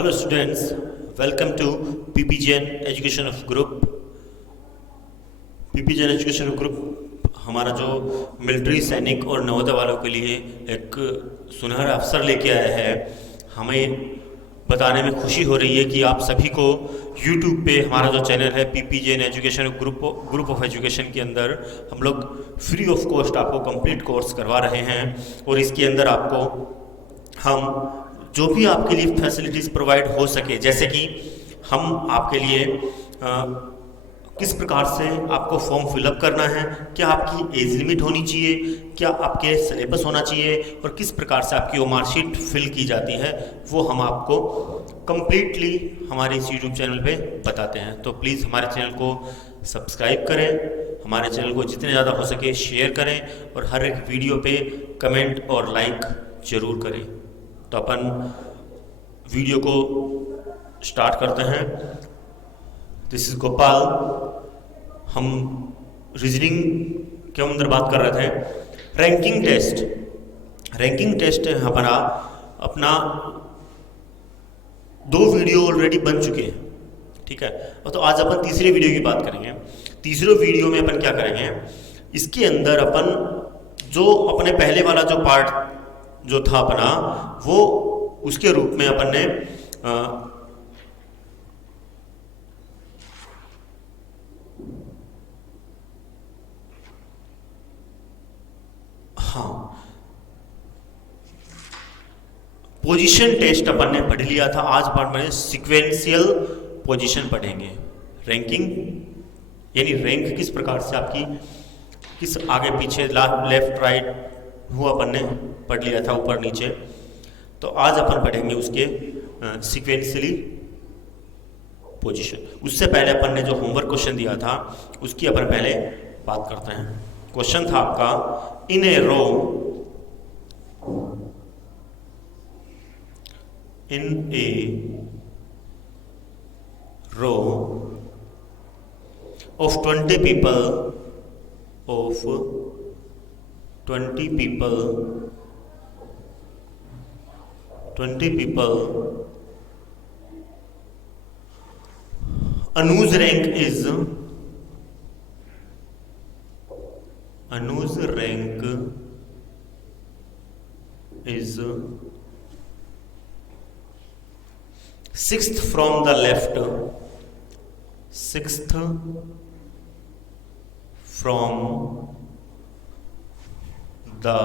Hello students, welcome to PPGN Education of Group. PPGN Education of Group हमारा जो military सैनिक और नवोदय वालों के लिए एक सुनहरा अवसर लेके आया है। हमें बताने में खुशी हो रही है कि आप सभी को YouTube पे हमारा जो चैनल है PPGN education group of education के अंदर हम लोग फ्री ऑफ कॉस्ट आपको कंप्लीट कोर्स करवा रहे हैं और इसके अंदर आपको हम जो भी आपके लिए फैसिलिटीज़ प्रोवाइड हो सके, जैसे कि हम आपके लिए किस प्रकार से आपको फॉर्म फिलअप करना है, क्या आपकी एज लिमिट होनी चाहिए, क्या आपके सिलेबस होना चाहिए और किस प्रकार से आपकी वो मार्कशीट फिल की जाती है, वो हम आपको कंप्लीटली हमारे इस यूट्यूब चैनल पे बताते हैं। तो प्लीज़ हमारे चैनल को सब्सक्राइब करें, हमारे चैनल को जितने ज़्यादा हो सके शेयर करें और हर एक वीडियो पे कमेंट और लाइक ज़रूर करें। तो अपन वीडियो को स्टार्ट करते हैं। This is Gopal. हम रीजनिंग के अंदर बात कर रहे थे। रैंकिंग टेस्ट हमारा अपना 2 वीडियो ऑलरेडी बन चुके हैं, ठीक है। और तो आज अपन तीसरे वीडियो की बात करेंगे। तीसरे वीडियो में अपन क्या करेंगे, इसके अंदर अपन जो अपने पहले वाला जो पार्ट जो था अपना, वो उसके रूप में अपन ने पोजीशन टेस्ट अपन ने पढ़ लिया था। आज पार्ट में सीक्वेंशियल पोजीशन पढ़ेंगे। रैंकिंग यानी रैंक किस प्रकार से आपकी किस आगे पीछे लेफ्ट राइट वो अपन ने पढ़ लिया था, ऊपर नीचे। तो आज अपन पढ़ेंगे उसके सीक्वेंशियली पोजीशन। उससे पहले अपन ने जो होमवर्क क्वेश्चन दिया था उसकी अपन पहले बात करते हैं। क्वेश्चन था आपका, इन ए रो of 20 people Anu's rank is 6th from the left, 6th from the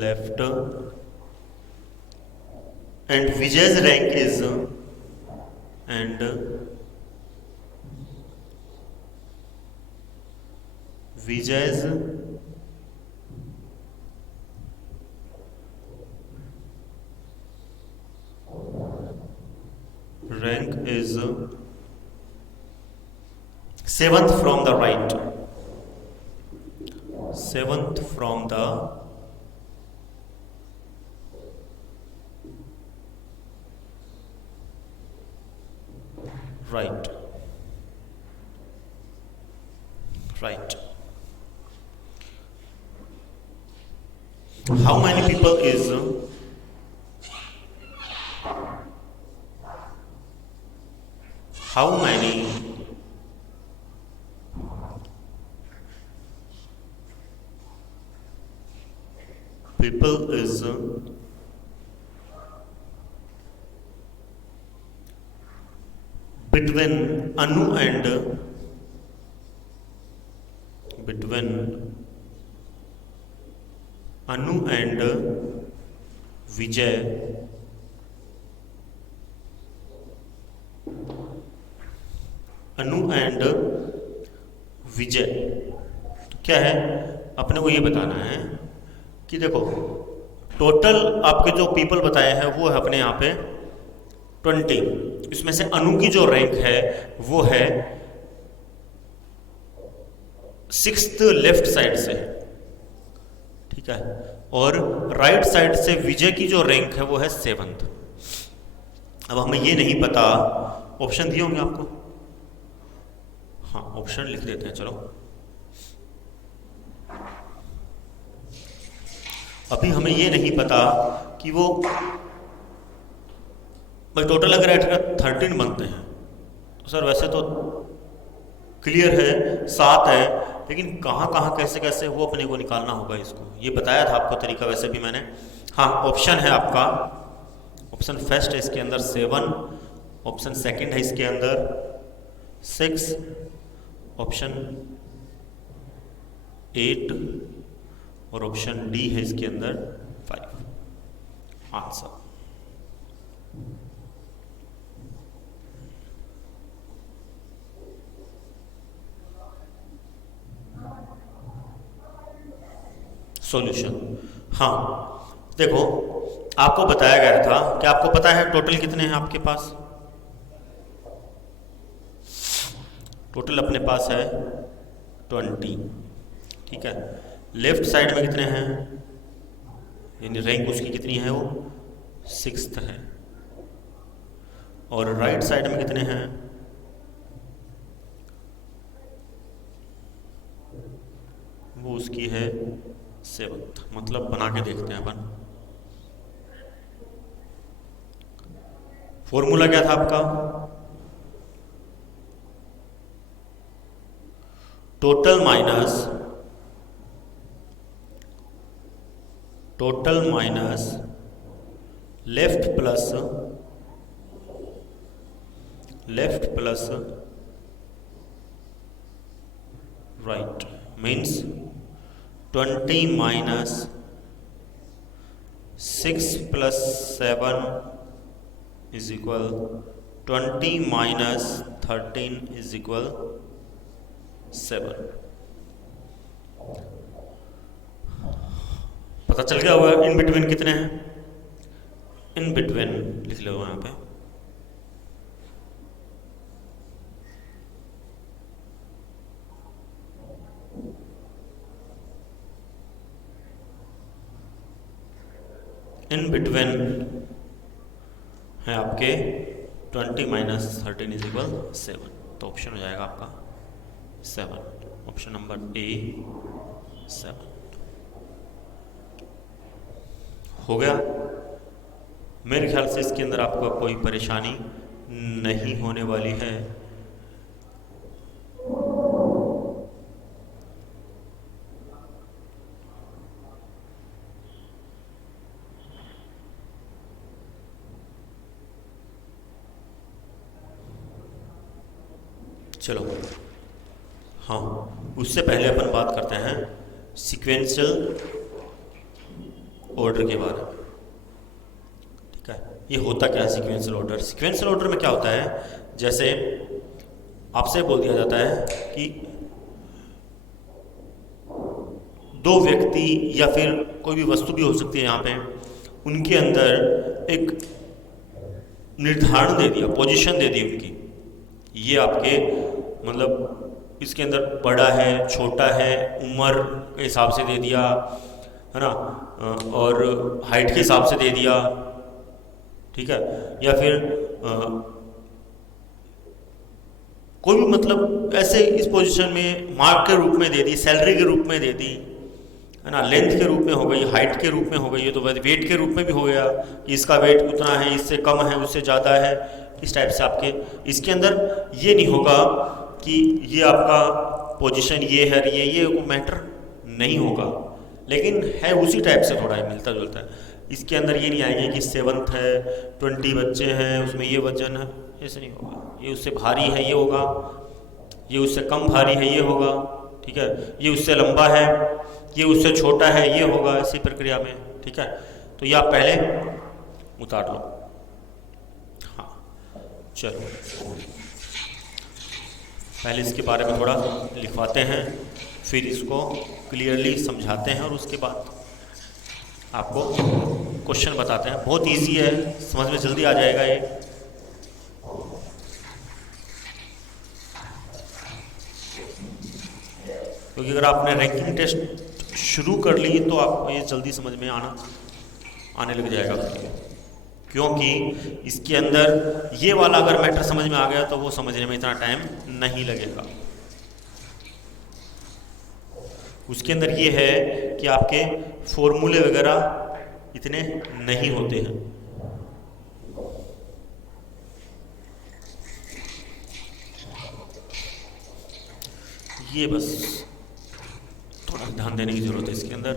left, and Vijay's rank is rank is 7th from the right, 7th from the right. How many people is people is between Anu and Vijay, तो क्या है, अपने को ये बताना है कि देखो टोटल आपके जो पीपल बताए हैं वो है अपने यहाँ पे 20। इसमें से अनु की जो रैंक है वो है 6th लेफ्ट साइड से, ठीक है। और राइट साइड से विजय की जो रैंक है वो है 7th। अब हमें ये नहीं पता, ऑप्शन दिए होंगे आपको, हाँ ऑप्शन लिख देते हैं। चलो अभी हमें ये नहीं पता कि वो भाई टोटल अगर ऐड कर 13 बनते हैं तो सर वैसे तो क्लियर है 7 है, लेकिन कहाँ कहाँ कैसे कैसे वो अपने को निकालना होगा इसको, ये बताया था आपको तरीका वैसे भी मैंने। हाँ, ऑप्शन है आपका, ऑप्शन फर्स्ट है इसके अंदर 7, ऑप्शन सेकंड है इसके अंदर 6, ऑप्शन 8 और ऑप्शन डी है इसके अंदर 5 आंसर। सॉल्यूशन, हाँ देखो आपको बताया गया था कि आपको पता है टोटल कितने हैं आपके पास, टोटल अपने पास है 20, ठीक है। लेफ्ट साइड में कितने हैं, यानी रैंक उसकी कितनी है, वो 6th है, और राइट साइड में कितने हैं, वो उसकी है 7th। मतलब बना के देखते हैं अपन। फॉर्मूला क्या था आपका, total minus left plus right means 20 minus 6 plus 7 is equal 20 minus 13 is equal 7। पता चल गया होगा इन बिटवीन कितने हैं, इन बिटवीन लिख लो यहाँ पे, इन बिटवीन है आपके 20 माइनस 13 इज इक्वल 7, तो ऑप्शन हो जाएगा आपका 7, ऑप्शन नंबर ए 7 हो गया। मेरे ख्याल से इसके अंदर आपको कोई परेशानी नहीं होने वाली है। चलो हाँ, उससे पहले अपन बात करते हैं सीक्वेंशियल ऑर्डर के बारे में, ठीक है। ये होता क्या है सीक्वेंशियल ऑर्डर, सीक्वेंशियल ऑर्डर में क्या होता है, जैसे आपसे बोल दिया जाता है कि दो व्यक्ति या फिर कोई भी वस्तु भी हो सकती है यहाँ पे, उनके अंदर एक निर्धारण दे दिया, पोजीशन दे दी उनकी, ये आपके मतलब इसके अंदर बड़ा है छोटा है उम्र के हिसाब से दे दिया है ना, और हाइट के हिसाब से दे दिया, ठीक है, या फिर कोई भी मतलब ऐसे इस पोजीशन में मार्क के रूप में दे दी, सैलरी के रूप में दे दी है ना, लेंथ के रूप में हो गई, हाइट के रूप में हो गई, ये तो वेट के रूप में भी हो गया कि इसका वेट उतना है, इससे कम है, उससे ज़्यादा है, इस टाइप से आपके इसके अंदर ये नहीं होगा कि ये आपका पोजीशन ये है, ये मैटर नहीं होगा, लेकिन है उसी टाइप से, थोड़ा मिलता जुलता है। इसके अंदर ये नहीं आएगी कि 7th है, 20 बच्चे हैं, उसमें ये वजन है, ऐसे नहीं होगा, ये उससे भारी है ये होगा, ये उससे कम भारी है ये होगा, ठीक है, ये उससे लंबा है, ये उससे छोटा है ये होगा, इसी प्रक्रिया में, ठीक है। तो ये आप पहले उतार लो। हाँ चलो पहले इसके बारे में थोड़ा लिखवाते हैं, फिर इसको क्लियरली समझाते हैं और उसके बाद आपको क्वेश्चन बताते हैं। बहुत इजी है, समझ में जल्दी आ जाएगा ये। क्योंकि अगर आपने रैंकिंग टेस्ट शुरू कर ली तो आपको ये जल्दी समझ में आने लग जाएगा, क्योंकि इसके अंदर ये वाला अगर मैटर समझ में आ गया तो वो समझने में इतना टाइम नहीं लगेगा। उसके अंदर ये है कि आपके फॉर्मूले वगैरह इतने नहीं होते हैं। ये बस थोड़ा ध्यान देने की ज़रूरत है, इसके अंदर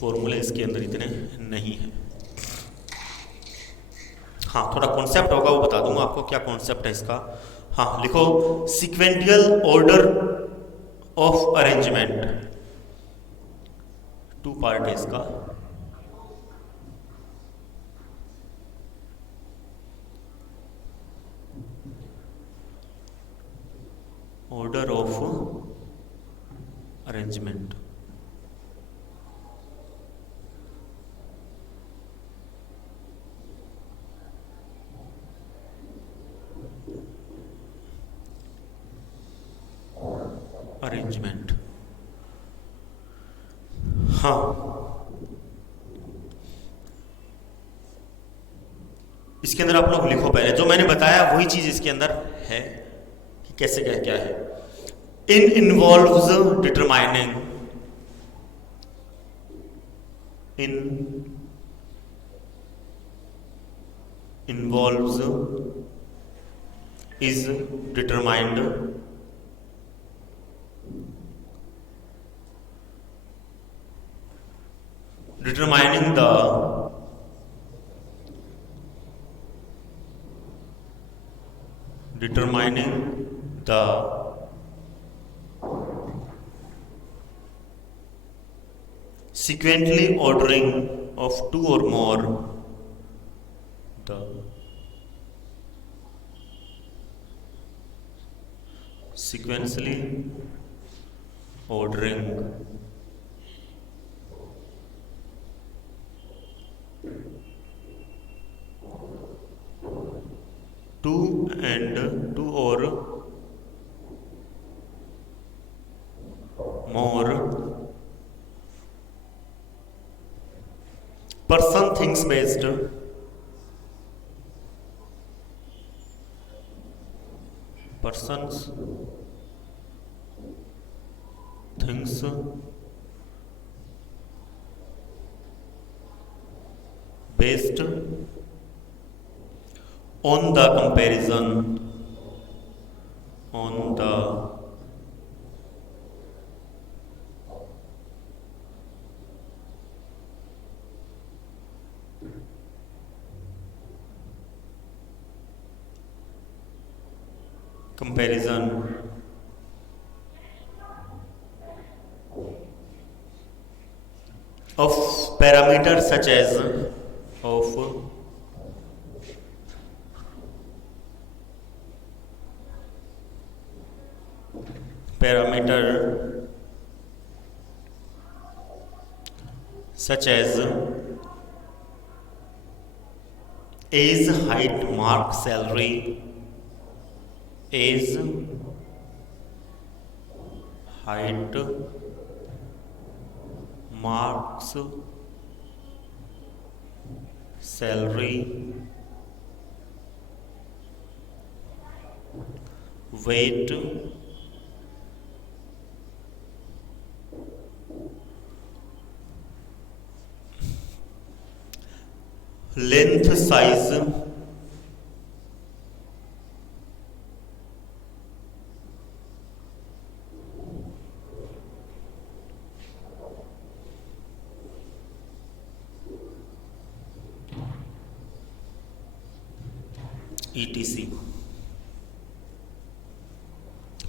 फॉर्मूले इसके अंदर इतने नहीं है। हाँ, थोड़ा कॉन्सेप्ट होगा वो बता दूंगा आपको, क्या कॉन्सेप्ट है इसका। हाँ, लिखो सीक्वेंटियल ऑर्डर ऑफ अरेंजमेंट, 2 पार्ट है इसका। Order of arrangement, arrangement. हाँ, इसके अंदर आप लोग लिखो, पहले जो मैंने बताया वही चीज इसके अंदर है कि कैसे क्या क्या है। In involves determining, in involves is determined determining the sequentially ordering of 2 or more the sequentially ordering two or more person things based persons things based on the comparison of parameters such as age, height, mark, salary, age, height, marks, salary, weight, length, size, etc।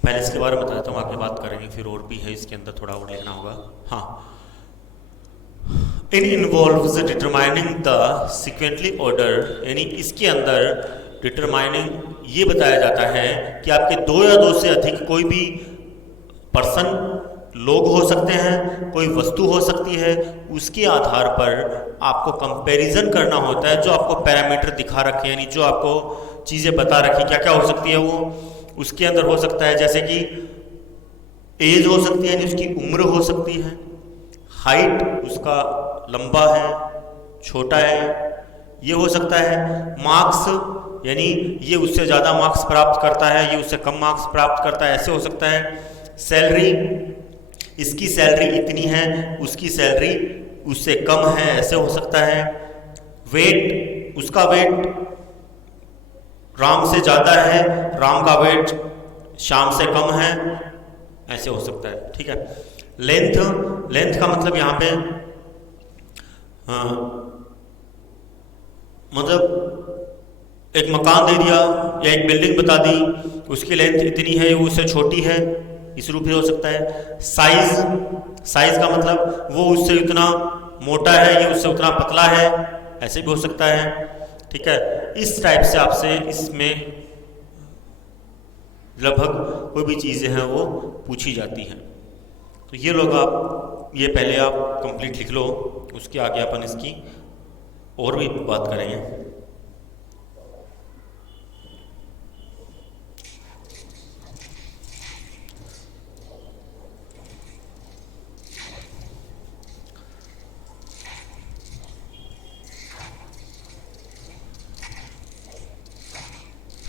पहले इसके बारे में बताता हूँ, आगे बात करेंगे, फिर और भी है इसके अंदर, थोड़ा और लिखना होगा। हाँ, in involves determining the sequentially order, यानी इसके अंदर डिटरमाइनिंग ये बताया जाता है कि आपके 2 या 2 से अधिक कोई भी पर्सन, लोग हो सकते हैं, कोई वस्तु हो सकती है, उसके आधार पर आपको कंपैरिजन करना होता है। जो आपको पैरामीटर दिखा रखे, यानी जो आपको चीज़ें बता रखी क्या क्या हो सकती है, वो उसके अंदर हो सकता है जैसे कि एज हो सकती है, यानी उसकी उम्र हो सकती है, हाइट उसका लंबा है, छोटा है, ये हो सकता है, मार्क्स यानी ये उससे ज़्यादा मार्क्स प्राप्त करता है, ये उससे कम मार्क्स प्राप्त करता है, ऐसे हो सकता है। सैलरी, इसकी सैलरी इतनी है, उसकी सैलरी उससे कम है, ऐसे हो सकता है। वेट, उसका वेट राम से ज़्यादा है, राम का वेट श्याम से कम है, ऐसे हो सकता है। ठीक है। लेंथ, लेंथ का मतलब यहाँ पे मतलब एक मकान दे दिया या एक बिल्डिंग बता दी, उसकी लेंथ इतनी है, वो उससे छोटी है, इस रूप में हो सकता है। साइज, साइज का मतलब वो उससे उतना मोटा है, ये उससे उतना पतला है, ऐसे भी हो सकता है। ठीक है। इस टाइप से आपसे इसमें लगभग कोई भी चीज़ें हैं वो पूछी जाती हैं। तो ये लोग आप, ये पहले आप कंप्लीट लिख लो, उसके आगे अपन इसकी और भी बात करेंगे।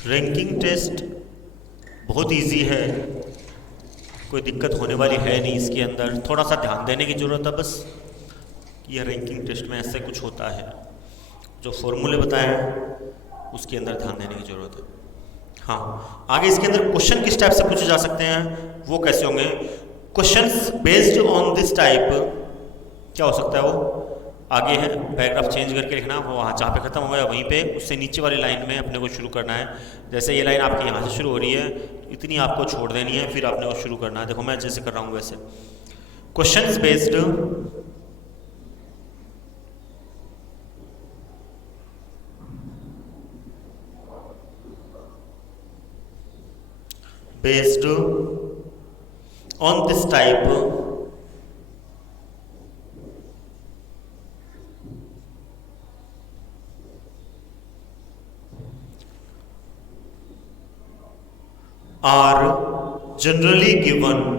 रैंकिंग टेस्ट बहुत इजी है, कोई दिक्कत होने वाली है नहीं इसके अंदर, थोड़ा सा ध्यान देने की ज़रूरत है बस। ये रैंकिंग टेस्ट में ऐसे कुछ होता है, जो फॉर्मूले बताए हैं उसके अंदर ध्यान देने की ज़रूरत है। हाँ, आगे इसके अंदर क्वेश्चन किस टाइप से पूछे जा सकते हैं, वो कैसे होंगे? Questions based on this type क्या हो सकता है? वो आगे है, पैराग्राफ चेंज करके लिखना, वो वहाँ जहाँ पे ख़त्म हो गया वहीं पे उससे नीचे वाली लाइन में अपने को शुरू करना है। जैसे ये लाइन आपकी यहाँ से शुरू हो रही है, इतनी आपको छोड़ देनी है, फिर आपने को शुरू करना है। देखो मैं जैसे कर रहा हूँ वैसे। Questions based on this type are generally given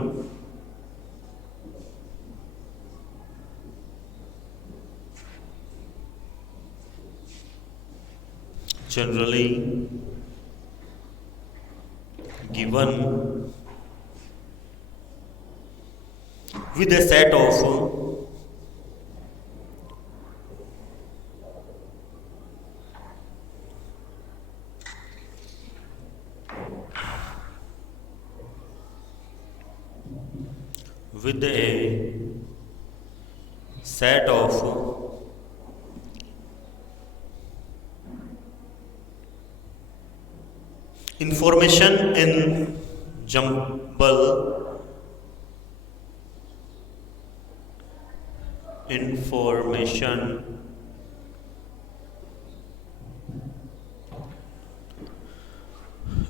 with a set of information in jumble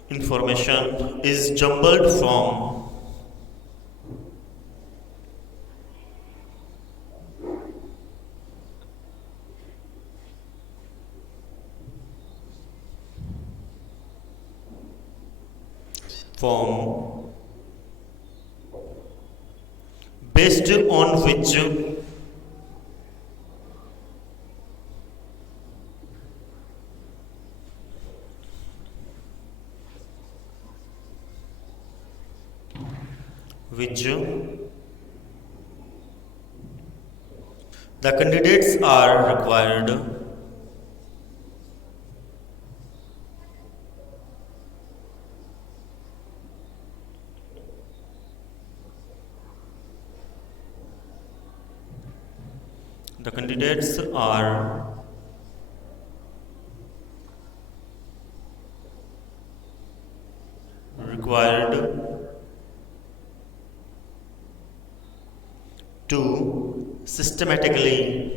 information is jumbled from based on which the candidates are required to systematically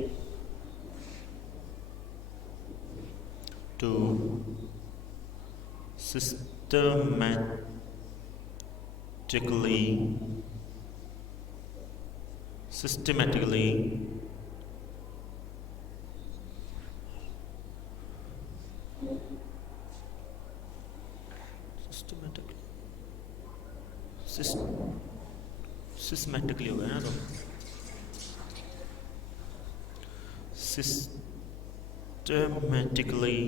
systematically हो गया ना, तो systematically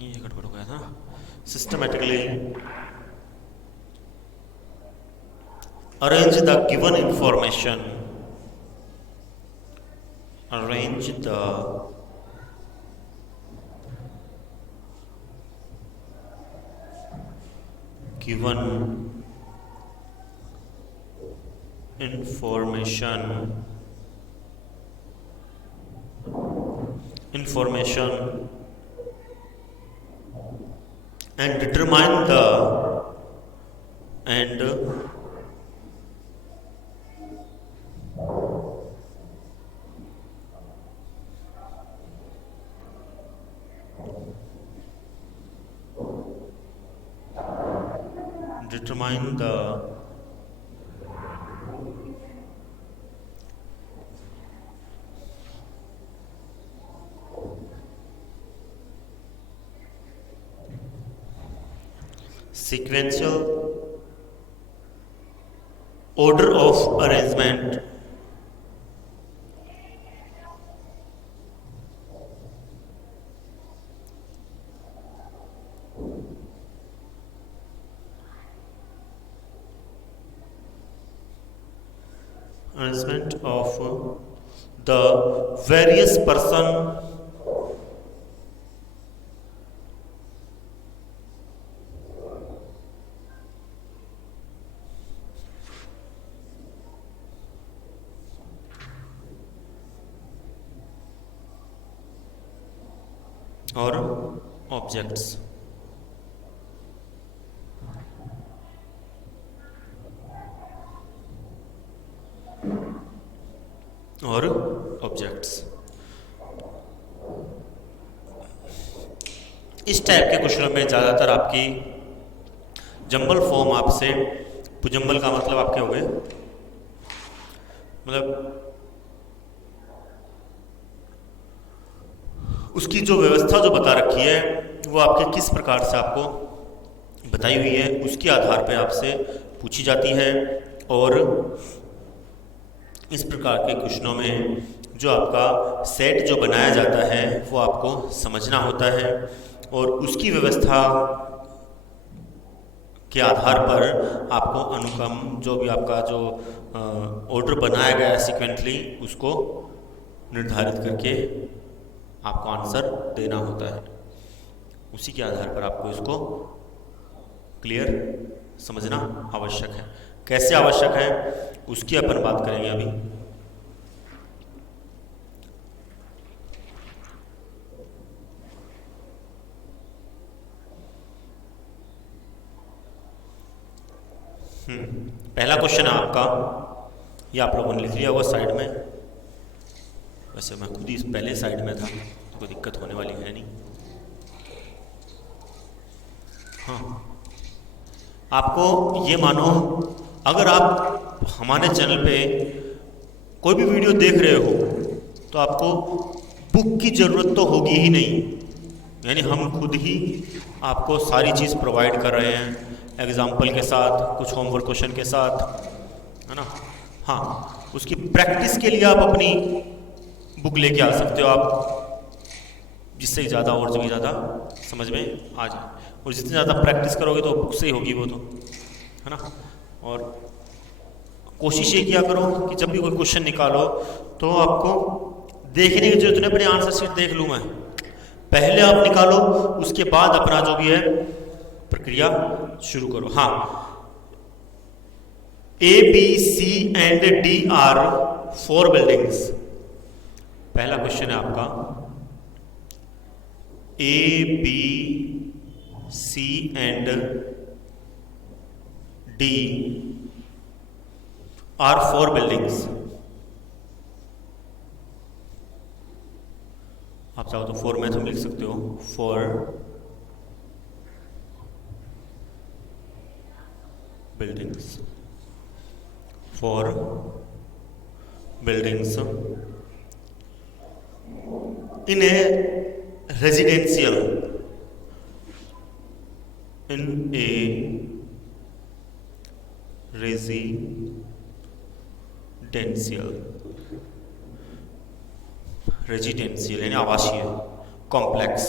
ये गड़बड़ हो गया था। systematically arrange the given information, arrange the given information and determine the sequential order of arrangement of the various person और objects. और ऑब्जेक्ट्स। इस टाइप के क्वेश्चनों में ज़्यादातर आपकी जंबल फॉर्म आपसे, जंबल का मतलब आपके हो गए, मतलब उसकी जो व्यवस्था जो बता रखी है वो आपके किस प्रकार से आपको बताई हुई है उसके आधार पर आपसे पूछी जाती है। और इस प्रकार के क्वेश्चनों में जो आपका सेट जो बनाया जाता है वो आपको समझना होता है और उसकी व्यवस्था के आधार पर आपको अनुक्रम जो भी आपका जो ऑर्डर बनाया गया है सीक्वेंटली उसको निर्धारित करके आपको आंसर देना होता है। उसी के आधार पर आपको इसको क्लियर समझना आवश्यक है। कैसे आवश्यक है उसकी अपन बात करेंगे अभी। पहला क्वेश्चन है आपका, ये आप लोगों ने लिख लिया होगा साइड में। वैसे मैं खुद ही पहले साइड में था तो कोई दिक्कत होने वाली है नहीं। हाँ, आपको ये मानो अगर आप हमारे चैनल पे कोई भी वीडियो देख रहे हो तो आपको बुक की ज़रूरत तो होगी ही नहीं, यानी हम खुद ही आपको सारी चीज़ प्रोवाइड कर रहे हैं एग्जाम्पल के साथ, कुछ होमवर्क क्वेश्चन के साथ, है ना। हाँ, उसकी प्रैक्टिस के लिए आप अपनी बुक लेके आ सकते हो आप, जिससे ज़्यादा और जो ज़्यादा समझ में आ जाए। और जितनी ज़्यादा प्रैक्टिस करोगे तो बुक से ही होगी वो तो, है ना। और कोशिश ये किया करो कि जब भी कोई क्वेश्चन निकालो तो आपको देखने की जरूरत नहीं पड़े आंसर शीट देख लूँ मैं, पहले आप निकालो, उसके बाद अपना जो भी है प्रक्रिया शुरू करो। हाँ, ABC and D are 4 buildings। पहला क्वेश्चन है आपका ABC and D are 4 buildings। आप चाहो तो 4 मैथ में लिख सकते हो, 4 buildings, 4 buildings in a residential, in a residential यानी आवासीय complex.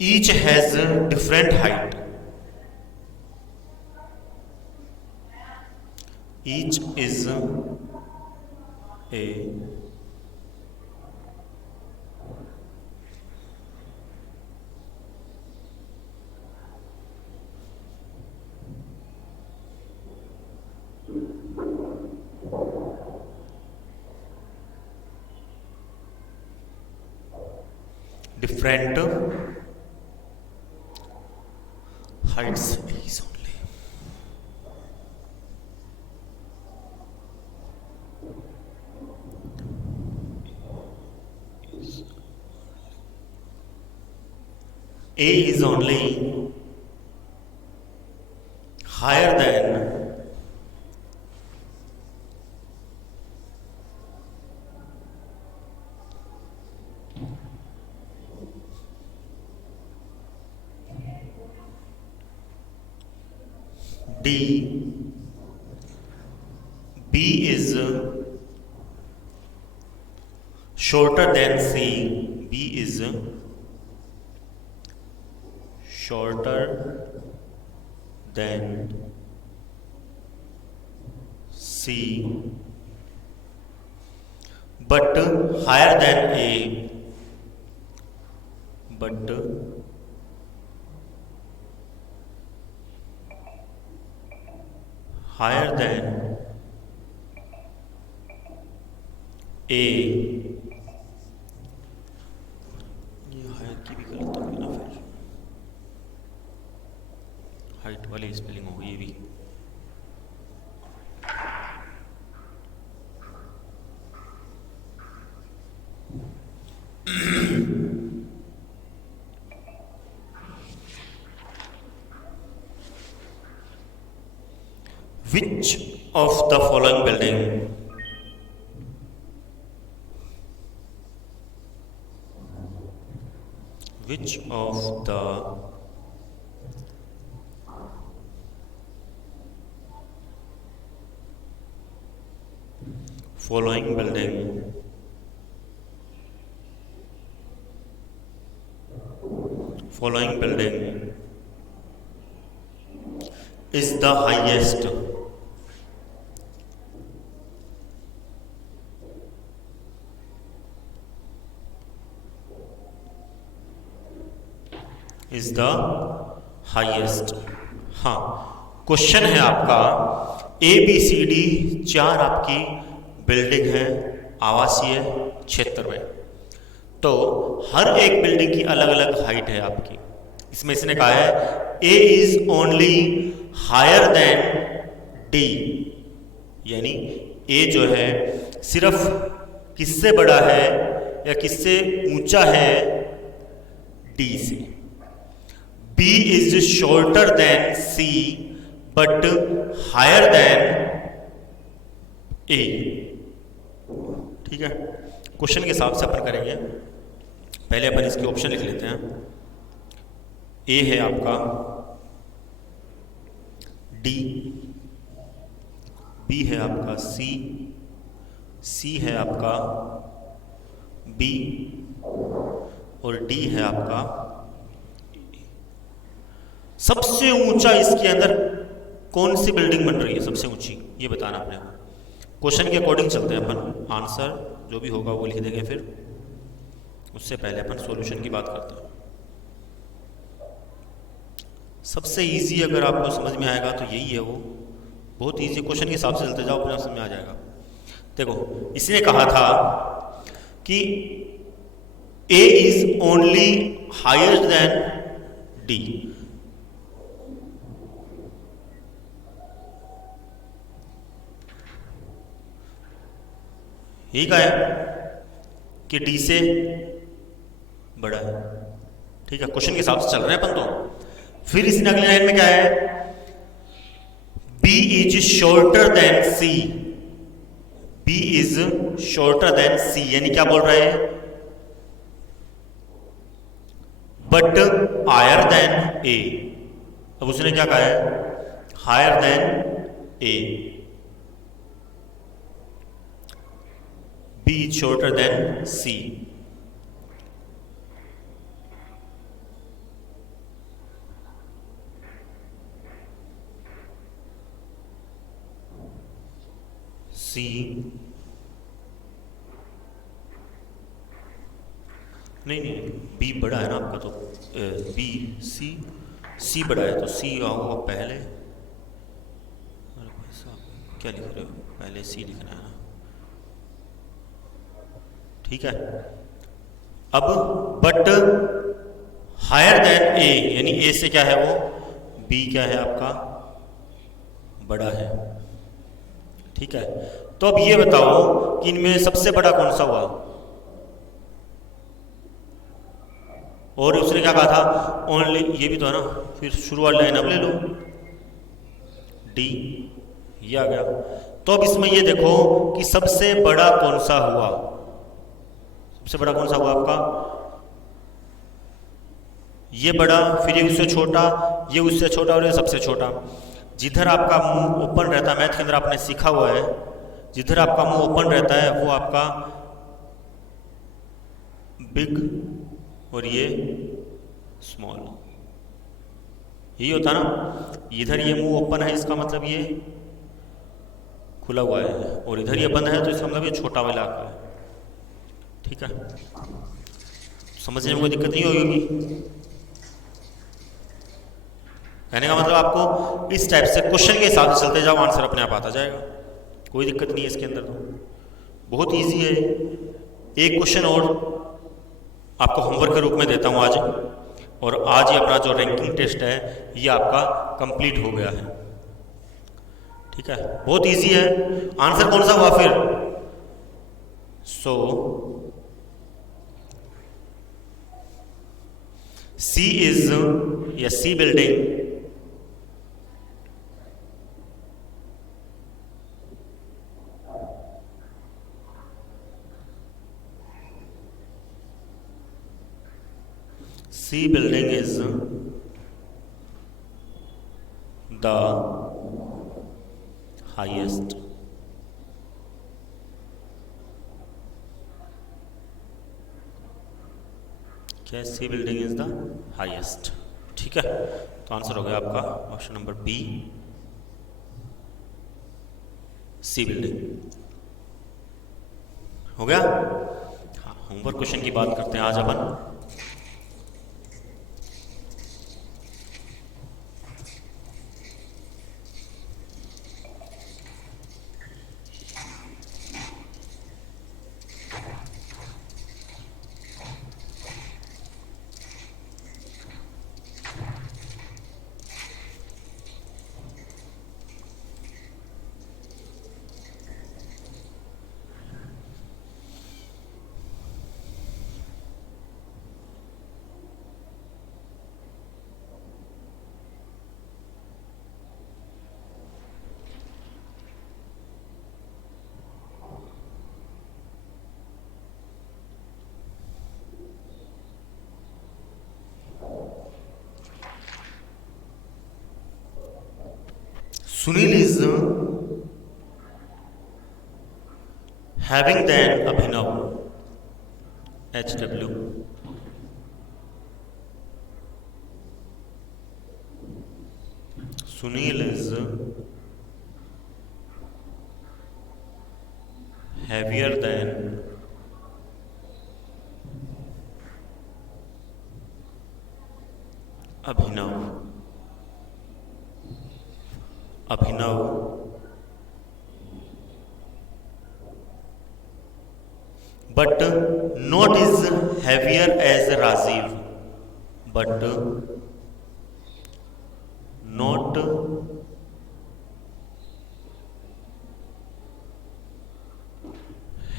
Each has different height, each is a different heights is only. A is only higher than D. B is shorter than C. B is shorter than C but higher than A, but higher than A। ये higher की भी गलत होगी ना, फिर height वाली spelling होगी ये भी। Which of the following building following building is the highest? Is the highest. हाँ, क्वेश्चन है आपका ABCD 4 आपकी बिल्डिंग है आवासीय क्षेत्र में, तो हर एक बिल्डिंग की अलग अलग हाइट है आपकी। इसमें इसने कहा है A is only higher than D, यानी A जो है सिर्फ किससे बड़ा है या किससे ऊंचा है, D से। B is shorter than C but higher than A। ठीक है, क्वेश्चन के हिसाब से अपन करेंगे। पहले अपन इसके ऑप्शन लिख लेते हैं। A है आपका D, B है आपका C, C है आपका B और D है आपका। सबसे ऊंचा इसके अंदर कौन सी बिल्डिंग बन रही है सबसे ऊंची, ये बताना अपने को। क्वेश्चन के अकॉर्डिंग चलते हैं अपन, आंसर जो भी होगा वो लिख देंगे, फिर उससे पहले अपन सॉल्यूशन की बात करते हैं। सबसे इजी अगर आपको समझ में आएगा तो यही है, वो बहुत इजी। क्वेश्चन के हिसाब से चलते जाओ, अपने आप समझ में आ जाएगा। देखो, इसने कहा था कि A is only higher than D। यही कहा है कि D से बड़ा है। ठीक है, क्वेश्चन के हिसाब से चल रहे हैं अपन तो। फिर इसने अगली लाइन में क्या है, B is shorter than C। B is shorter than C यानी क्या बोल रहे हैं, बट हायर देन A। अब उसने क्या कहा है, higher than A। B is shorter than C। C, नहीं नहीं, बी बड़ा है ना आपका, तो बी, सी बड़ा है, तो सी आओ पहले। अरे भाई साहब क्या लिख रहे हो, पहले सी लिखना है ना, ठीक है। अब बट हायर देन ए, यानी ए से क्या है वो, बी क्या है आपका, बड़ा है, ठीक है। तो अब ये बताओ कि इनमें सबसे बड़ा कौन सा हुआ, और उसने क्या कहा था, ओनली, ये भी तो है ना, फिर शुरू वाली लाइन अब ले लो, डी, ये आ गया। तो अब इसमें ये देखो कि सबसे बड़ा कौन सा हुआ, सबसे बड़ा कौन सा हुआ आपका, ये बड़ा, फिर ये उससे छोटा, ये उससे छोटा, और ये सबसे छोटा। जिधर आपका मुंह ओपन रहता है, मैथ के अंदर आपने सीखा हुआ है, जिधर आपका मुंह ओपन रहता है वो आपका बिग, और ये स्मॉल, यही होता ना। इधर ये मुंह ओपन है, इसका मतलब ये खुला हुआ है, और इधर ये बंद है, तो इसका मतलब ये छोटा वाला है, ठीक है। समझने में कोई दिक्कत नहीं होगी। कहने का मतलब आपको इस टाइप से क्वेश्चन के हिसाब से चलते जाओ, आंसर अपने आप आता जाएगा, कोई दिक्कत नहीं है इसके अंदर, तो बहुत इजी है। एक क्वेश्चन और आपको होमवर्क के रूप में देता हूं आज, और आज ही अपना जो रैंकिंग टेस्ट है ये आपका कंप्लीट हो गया है, ठीक है। बहुत इजी है। आंसर कौन सा हुआ फिर, सो सी इज, या सी building C building is the highest. क्या C building is the highest, ठीक है। तो आंसर हो गया आपका option number B, C building हो गया। हाँ, होमवर्क क्वेश्चन की बात करते हैं आज अपन। Sunil is having than Abhinav, HW. Sunil is heavier than Abhinav. Abhinav but not is heavier as Rajiv, but not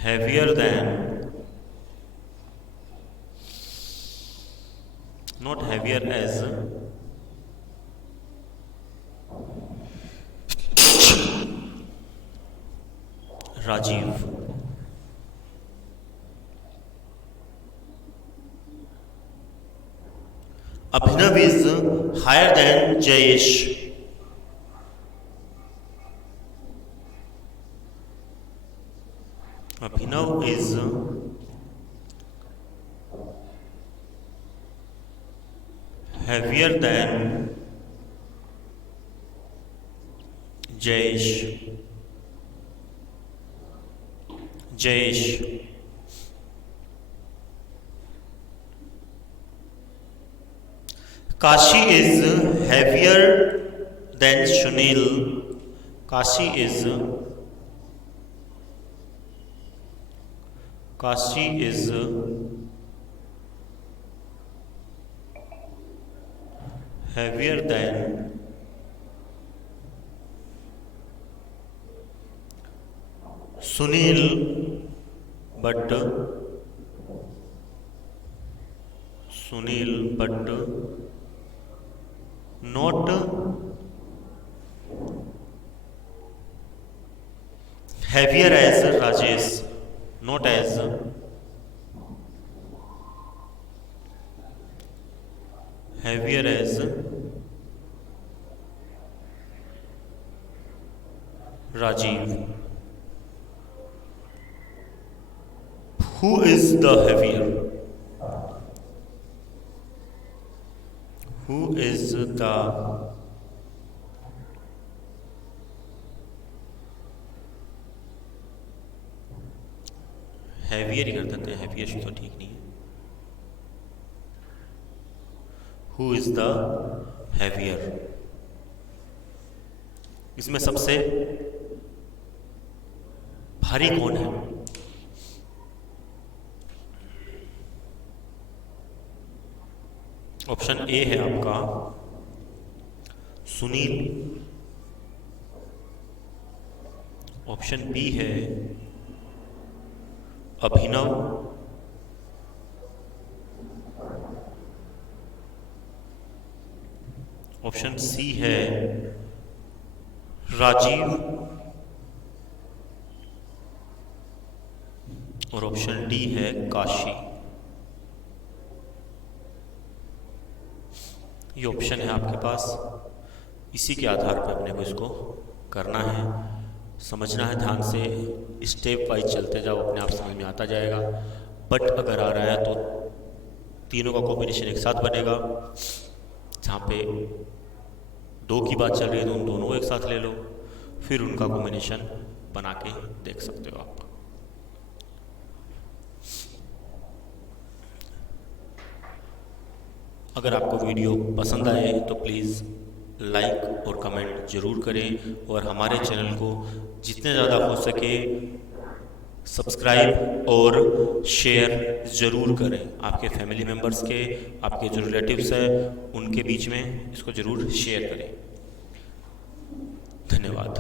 heavier than, not heavier as Rajiv. Abhinav is higher than Jayesh. Abhinav is heavier than Jayesh. Jayesh, Kashi is heavier than Sunil, Kashi is heavier than Sunil, but not heavier as Rajesh, not as heavier as Rajiv. Who is the heavier? Who is the heavier ही कर देते हैं, heavier तो ठीक नहीं है। Who is the heavier? इसमें सबसे भारी कौन है? ऑप्शन ए है आपका सुनील, ऑप्शन बी है अभिनव, ऑप्शन सी है राजीव और ऑप्शन डी है काशी। ये ऑप्शन है आपके पास, इसी के आधार पर अपने को इसको करना है, समझना है ध्यान से, स्टेप वाइज चलते जाओ, अपने आप समझ में आता जाएगा। बट अगर आ रहा है तो तीनों का कॉम्बिनेशन एक साथ बनेगा, जहाँ पे दो की बात चल रही है तो उन दोनों को एक साथ ले लो, फिर उनका कॉम्बिनेशन बना के देख सकते हो आप। अगर आपको वीडियो पसंद आए तो प्लीज़ लाइक और कमेंट ज़रूर करें और हमारे चैनल को जितने ज़्यादा हो सके सब्सक्राइब और शेयर ज़रूर करें। आपके फैमिली मेम्बर्स के, आपके जो रिलेटिव्स हैं उनके बीच में इसको ज़रूर शेयर करें। धन्यवाद।